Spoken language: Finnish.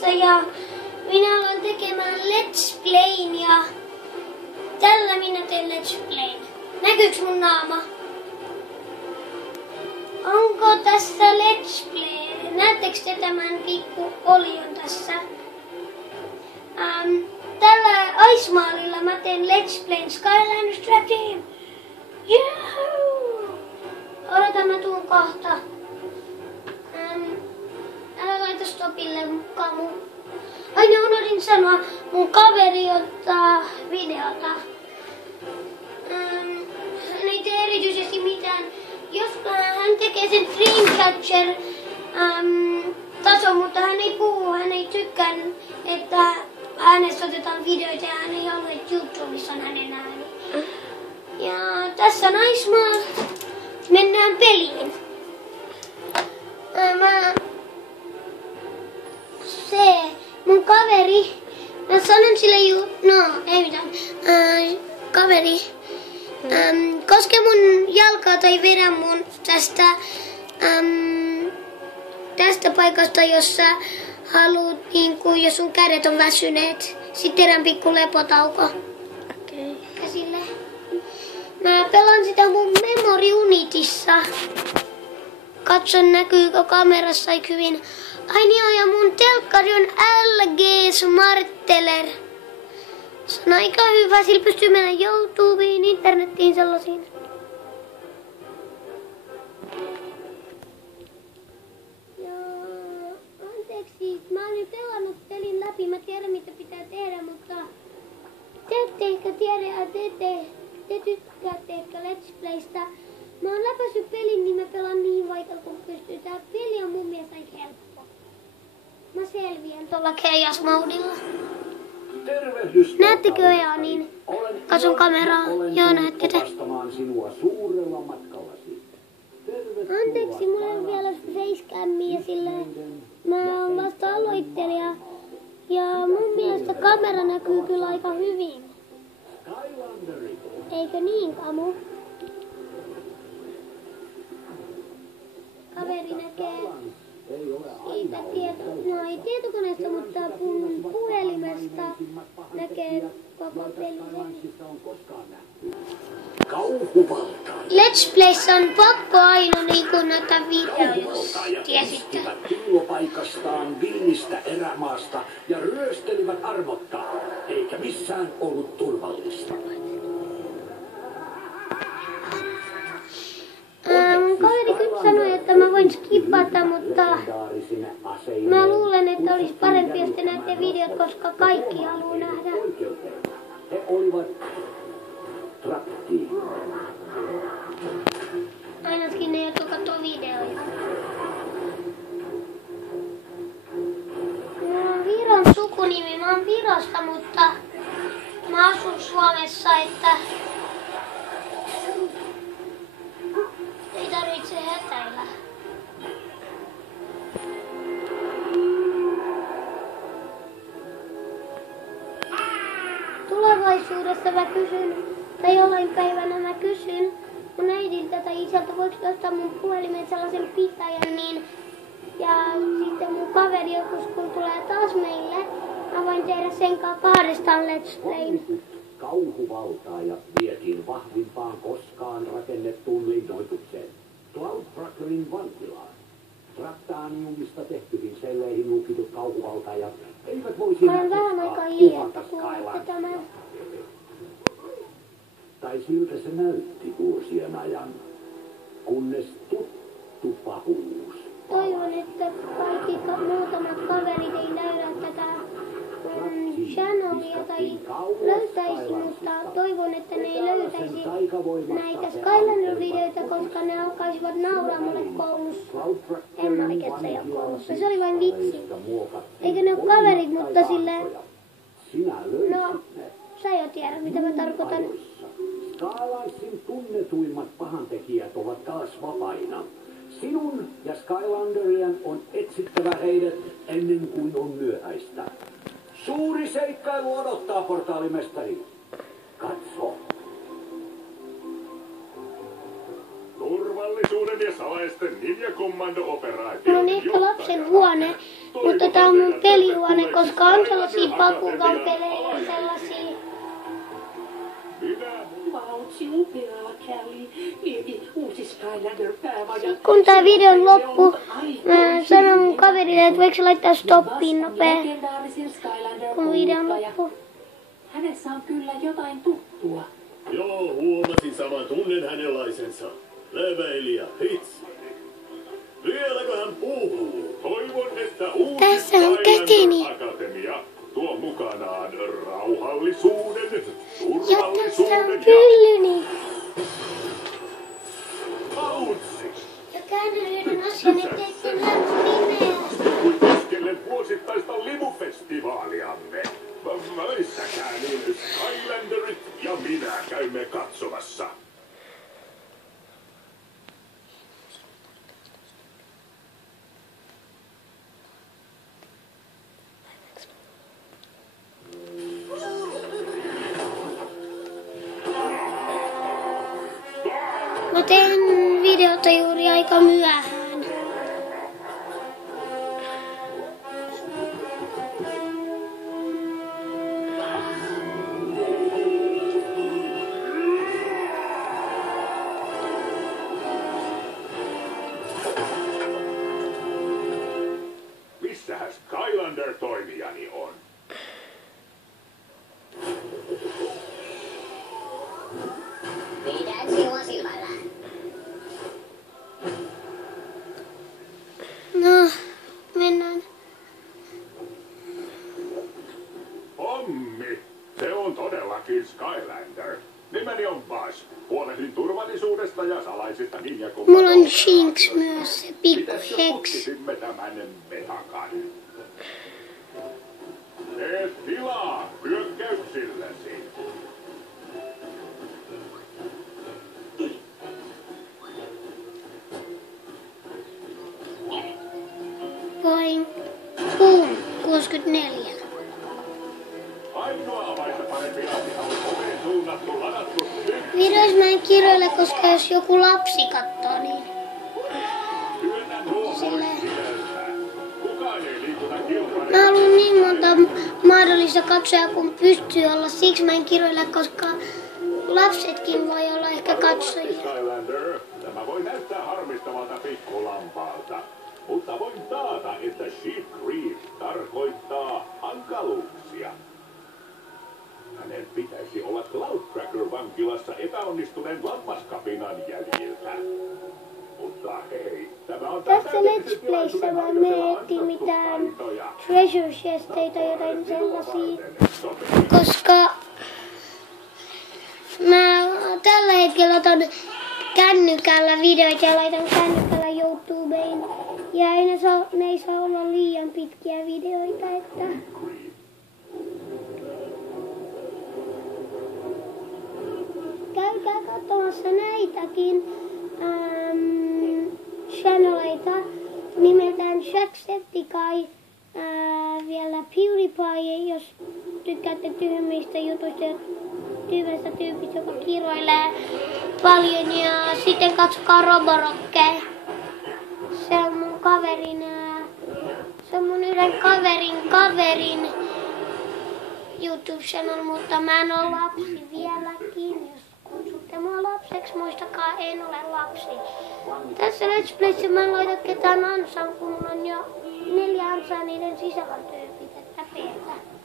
kanssa ja minä aloin tekemään Let's Playn ja tällä minä teen Let's Playn. Näkyykö mun naama? Onko tässä Let's Play? Näettekö te tämän pikku olion tässä? Tällä Icemallilla mä teen Let's Playn Skylanders Trap Team. Juhu! Odota, mä tuun kohta. Älä laita stopille mukaan mun... Ai ne unohdin sanoa, mun kaveri ottaa videota. Hän ei tee erityisesti mitään. Jos hän tekee sen Dreamcatcher tason, mutta hän ei puhu, hän ei tykkää, että hänestä otetaan videoita ja hän ei halua, että YouTubessa on hänen ääni. Ja tässä on Icemall. Mennään peliin. Mun kaveri, mä sanon sille ei mitään, kaveri, koske mun jalkaa tai vedä mun tästä paikasta, jossa haluat, jos sun kädet on väsyneet. Sitten tehdään pikku lepotauko. Okay. Käsille. Mä pelaan sitä mun Memory Unitissa. Katson näkyykö kamerassa hyvin. Ai niin, ja mun telkkari on LG Smarteller. Se on aika hyvä, sillä pystyy mennä YouTubeen, internettiin sellaisiin. Ja anteeksi, mä oon nyt pelannut pelin läpi, mä tiedän mitä pitää tehdä, mutta te ette ehkä tiedä ja te tykkäätte ehkä Let's Playstä. Mä oon läpäissyt pelin, niin mä pelaan niin vaikalla kun pystyy. Tää peli on mun mielestä aika helppo. Mä selviän tuolla Chaos-moodilla. Näettekö ja niin? Katson kameraa. Joo, näettekö te? Anteeksi, mulla on vielä facecammia silleen. Mä oon vasta aloittelija. Ja mun mielestä kamera näkyy kyllä aika hyvin. Eikö niin, Kamu? Kaveri näkee siitä ei tietokoneesta, mutta puhelimesta näkee koko pelin. Let's Playssä on pakko aina niin näyttää video, jos tiesitte. Piilopaikastaan villistä erämaasta ja ryöstelivät armottaa, eikä missään ollut turvallista. Mun kaveri kyllä sanoi, että mä voin skippata, mutta mä luulen, että olisi parempi, jos te näette videot, koska kaikki haluaa nähdä. He olivat traktiin. Ainakin ne, jotka katsoo videoita. Mulla on Viron sukunimi, mä oon Virosta, mutta mä asun Suomessa, että ei tarvitse hätäillä. Tulevaisuudessa mä kysyn, tai jollain päivänä mä kysyn mun äidiltä tai isältä, voiko ostaa mun puhelimen sellaisen pitäjän, niin ja sitten mun kaveri joskus kun tulee taas meille, mä voin tehdä sen kanssa kahdestaan Let's Playn. Kauhuvaltaajat vietiin vahvimpaan koskaan rakennettuun linnoitukseen, Cloudbreakerin vankilaan. Traktaniumista tehtyihin selleihin lukitut kauhuvaltaajat eivät voisi olen vähän aika hiljaa, että kuulette tämän. Tai siltä se näytti vuosien ajan, kunnes tuttu pahuus. Toivon, että kaikki muutamat kaverit ei löydä tätä channelia tai löytäisi, mutta toivon, että ne ei löytäisi näitä Skylander-videoita, koska ne alkaisivat nauraa mulle koulussa. En mä oikein se ole koulussa, se oli vain vitsi. Eikö ne ole kaverit, mutta silleen... No, sä jo tiedät, mitä mä tarkoitan. Skylandsin tunnetuimmat pahantekijät ovat taas vapaina. Sinun ja Skylanderien on etsittävä heidät ennen kuin on myöhäistä. Suuri seikkailu odottaa, portaalimestari. Katso. Turvallisuuden ja salaisten ninja-kommando-operaation on ehkä lapsen huone. Mutta tää on mun pelihuone, koska on sellaisia Bakugan pelejä ja sellaisia. Vautsi upeaa, Callie. Mieti uusi Skylander päämaja. Kun tää videon loppu, mä sanon mun kaverille, että voiko se laittaa stoppiin nopea, kun videon loppu. Hänessä on kyllä jotain tuttua. Joo, huomasin saman. Tunnen hänenlaisensa. Leveilijä Hitz. Vieläkö hän puhuu? Toivon, että uusi Tässä on käteni. Akatemia tuo mukanaan rauhallisuuden, Ja tässä turvallisuuden on pyllyni. Vautsi. Ja käännän yhden asian, ettei sen lämmin nimeä. Kuin keskelle vuosittaista limufestivaaliamme. Möissäkään niin Skylanderit ja minä käymme katsomassa. Mä teen videota juuri aika myöhään. Missähän Skylander-toimijani on? Pidän sinua silmällä. No, mennään. Pommi, se on todellakin Skylander. Nimeni on Buzz. Huolehdin turvallisuudesta ja salaisista ninjakommandoista. Mulla on Shinx myös, se pikku Mitäs jos heks. tutkisimme tämän metakan? Tee tilaa hyökkäyksillesi. Boing. Boom. 64. Ainoa avainta parempi asia on oveen suunnattu ladattu Videoissa mä en kirjoile, koska jos joku lapsi katsoo, niin työnnä nuo pois silleen. sieltä. Kukaan ei liikuta kilpailua. Mä haluan niin monta mahdollista katsojaa kuin pystyy olla, siksi mä en kirjoile, koska lapsetkin voi olla ehkä katsojia. Skylander, tämä voi näyttää harmistavalta pikkulampaalta, mutta voin taata, että Sheep Creek tarkoittaa hankaluuksia. Hänen pitäisi olla Cloud Tracker-vankilassa epäonnistuneen lammaskapinan jäljiltä. Mutta hei, tämä on Tässä Let's Playssä vaan me ei etsiä mitään treasure chesteitä tai jotain sellaisia, koska mä tällä hetkellä otan kännykällä videoita ja laitan kännykällä YouTubeen. Ja ne ei saa olla liian pitkiä videoita, että käykää katsomassa näitäkin channeleita nimeltään Jacksepticeye, vielä PewDiePie, jos tykkäätte tyhmistä jutuista ja tyhmästä tyypistä, joka kiroilee paljon, ja sitten katsokaa Roborokke. Se on mun kaverin, se on mun yhden kaverin YouTube-channel, mutta mä en ole lapsi vieläkin. Jos kutsutte mua lapseksi, muistakaa, en ole lapsi. Tässä Let's Playssä mä en laita ketään ansaan, kun mun on jo 4 ansaa niiden sisällä tyypit, että peetä.